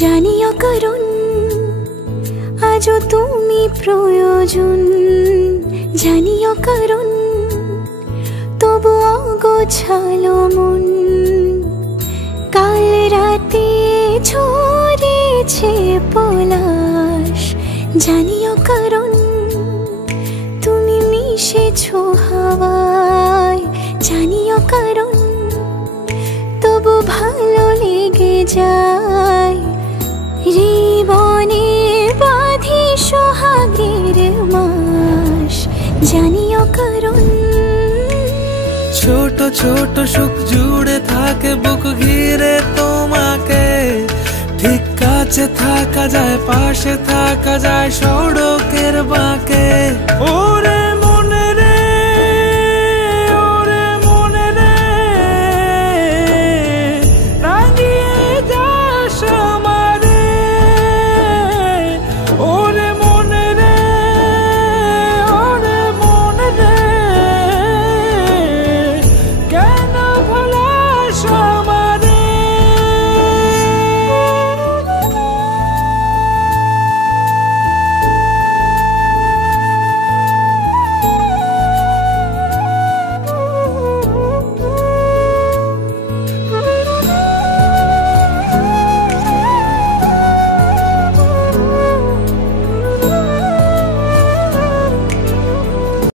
জানিও কারণ আজও তুমি প্রয়োজন, জানিও কারণ তবু অগোছালো মন। কাল রাতে ঝরেছে পলাশ, জানিও কারণ তুমি মিশেছো হাওয়ায়, জানিও কারণ তবু ভালো লেগে যায়। জীবনে বাঁধি সোহাগের মাস, জানিও কারণ ছোট ছোট সুখ জুড়ে থাকে বুক ঘিরে তোমাকে। ঠিক কাছে থাকা যায়, পাশে থাকা যায় সড়কের বাঁকে। ওরে